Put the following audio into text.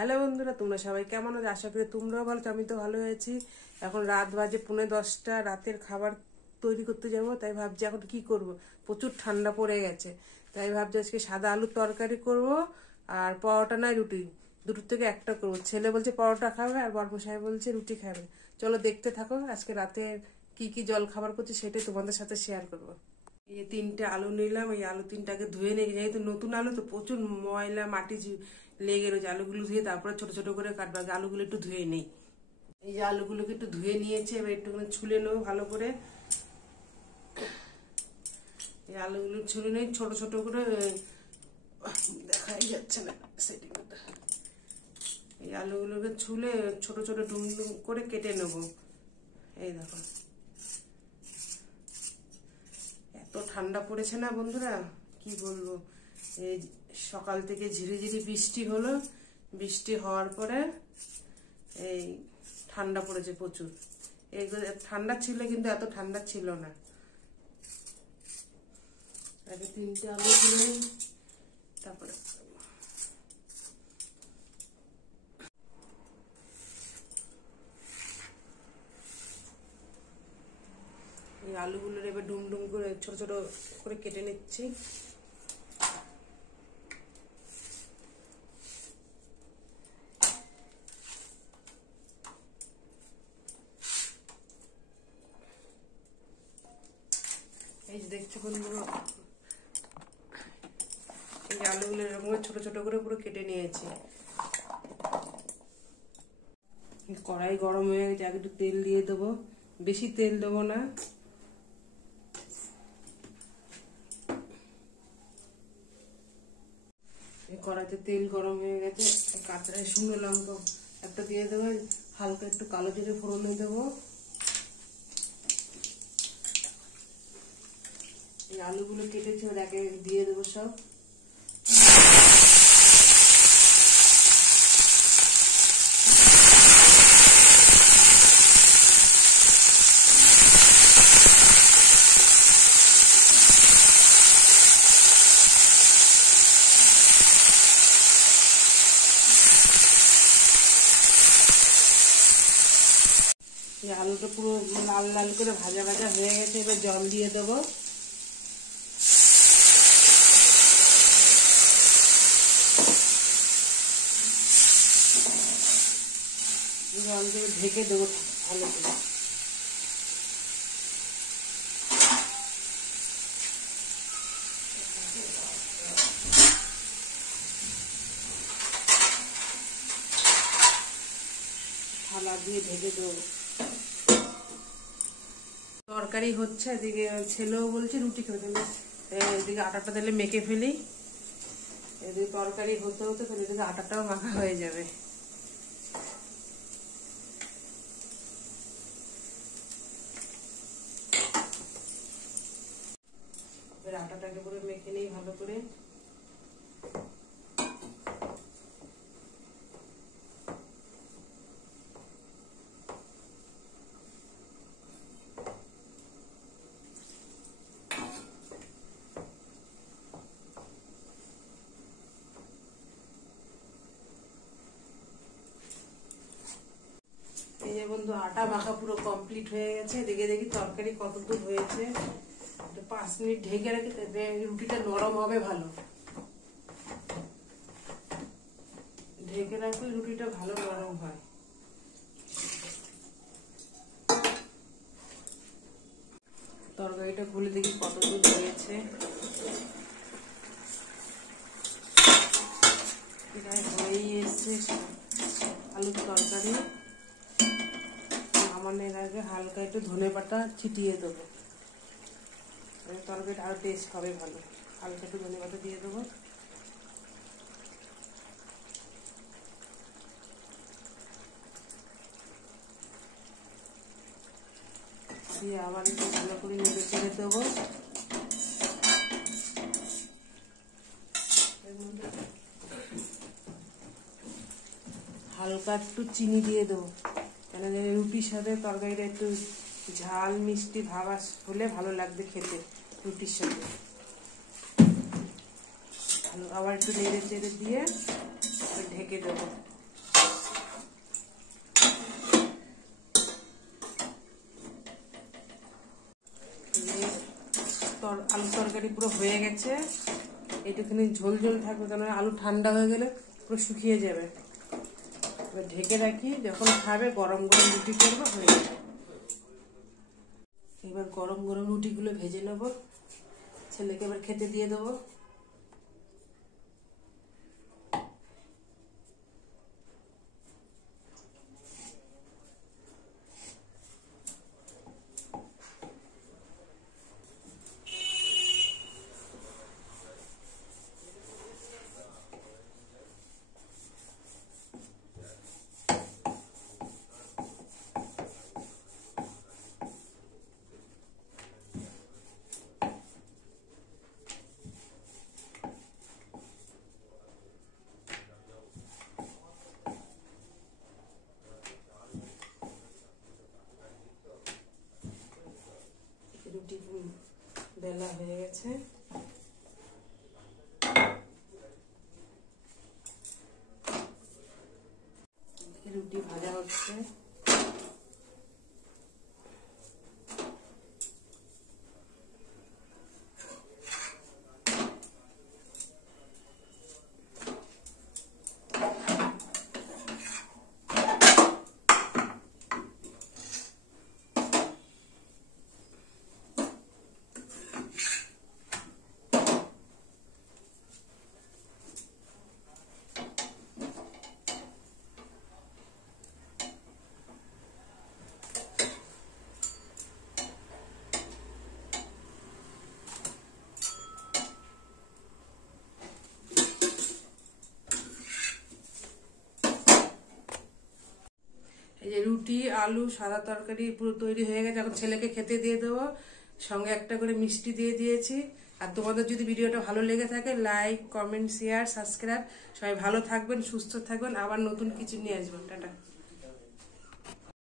Hello বন্ধুরা, তোমরা সবাই কেমন আছো? আশা করি তোমরাও ভালো আছো। আমি তো ভালো আছি। এখন রাত বাজে 9:45, রাতের খাবার তৈরি করতে যাব। তাই ভাবছি এখন কি করব, প্রচুর ঠান্ডা পড়ে গেছে। তাই ভাবছি আজকে সাদা আলুর তরকারি করব, আর পরোটা নাই রুটি, দুটোর থেকে একটা করব। ছেলে বলছে পরোটা খাবে আর বরমশাই বলছে রুটি খাবে। চলো দেখতে থাকো আজকে রাতে কি কি জল খাবার করছি, সেটাই তোমাদের সাথে শেয়ার করবো। এই 3টে আলু নিলাম, এই আলু 3টাকে ধুয়ে নিয়ে, যেহেতু নতুন আলু তো প্রচুর ময়লা মাটি লেগে রয়েছে। আলুগুলো ধুয়ে তারপরে ছোট ছোট করে কাটবো। আলুগুলো একটু ধুয়ে নেই। এই যে আলুগুলোকে একটু ধুয়ে নিয়েছে, এবার একটুখানি ছুলে নেবো ভালো করে। এই আলুগুলো ছুলে নেই ছোট ছোট করে, দেখাই যাচ্ছে না সেটিংটা। এই আলুগুলোকে ছুলে ছোট ছোট ডুম ডুম করে কেটে নেবো। এই দেখো, এত ঠান্ডা পড়েছে না বন্ধুরা, কি বলবো। এই সকাল থেকে ঝিরিঝিরি বৃষ্টি হলো, বৃষ্টি হওয়ার পরে এই ঠান্ডা পড়েছে প্রচুর। এইগুলো ঠান্ডা ছিল কিন্তু এত ঠান্ডা ছিল না। আগে 3টে আলু কিনে তারপরে এই আলুগুলোর এবার ডুম ডুম করে ছোট ছোট করে কেটে নিচ্ছি। এই যে দেখছো বন্ধুরা, এই আলুগুলো এরকম ছোট ছোট করে পুরো কেটে নিয়েছি। কড়াই গরম হয়ে গেছে, আগে একটু তেল দিয়ে দেবো, বেশি তেল দেবো না। কড়াইতে তেল গরম হয়ে গেছে, কাঁচা শুকনো লঙ্কা একটা দিয়ে দেবো, হালকা একটু কালো জিরে ফোড়নে দেবো। এই আলুগুলো কেটেছি ওর একে দিয়ে দেবো সব। এই আলুটা পুরো লাল লাল করে ভাজা ভাজা হয়ে গেছে, এবার জল দিয়ে দেবো। জল দিয়ে ঢেকে দেবো আলুটা। থালা দিয়ে ঢেকে দেবো। তরকারি হচ্ছে, এদিকে ছেলেও বলছে রুটি খেতে, এদিকে আটাটা দিলে মেখে ফেলি। এদিকে তরকারি হতে হতে তাহলে এদিকে আটাটাও মাখা হয়ে যাবে। এবার আটাটাকে পুরো মেখে নিই ভালো করে। এই যে বন্ধু, আটা মাখা পুরো কমপ্লিট হয়ে গেছে। দেখে দেখি তরকারি কত দূর হয়েছে। 5 মিনিট ঢেকে রাখি, রুটিটা নরম হবে ভালো। ঢেকে রাখলে রুটিটা ভালো নরম হয়। তরকারিটা খুলে দেখি কত দূর হয়েছে। হয়েই এসছে আলুর তরকারি। নামানোর আগে হালকা একটু ধনেপাতা ছিটিয়ে দেবো, তরকারিটা আরো টেস্ট হবে ভালো। হালকা একটু ধনেপাতা দিয়ে দেবো। দিয়ে আবার একটু ভালো করে নেড়ে চেড়ে দেবো। হালকা একটু চিনি দিয়ে দেবো, কেন রুটির সাথে তরকারিটা একটু ঝাল মিষ্টি ভাব হলে ভালো লাগবে খেতে রুটির সাথে। আবার একটু নেড়ে চেড়ে দিয়ে ঢেকে দেবো। আলু তরকারি পুরো হয়ে গেছে। এইটুখানি ঝোল ঝোল থাকবে, কারণ আলু ঠান্ডা হয়ে গেলে পুরো শুকিয়ে যাবে। এবার ঢেকে রাখি, যখন খাবে গরম গরম রুটি করবো, হয়ে যাবে। এবার গরম গরম রুটিগুলো ভেজে নেবো, ছেলেকে এবার খেতে দিয়ে দেবো। রুটি বেলা হয়ে গেছে, রুটি ভাজা হচ্ছে। এই যে রুটি আলু সাদা তরকারি পুরো তৈরি হয়ে গেছে। এখন ছেলেকে খেতে দিয়ে দেবো, সঙ্গে একটা করে মিষ্টি দিয়ে দিয়েছি। আর তোমাদের যদি ভিডিওটা ভালো লেগে থাকে, লাইক কমেন্ট শেয়ার সাবস্ক্রাইব। সবাই ভালো থাকবেন, সুস্থ থাকবেন, আবার নতুন কিছু নিয়ে আসবেন। টাটা।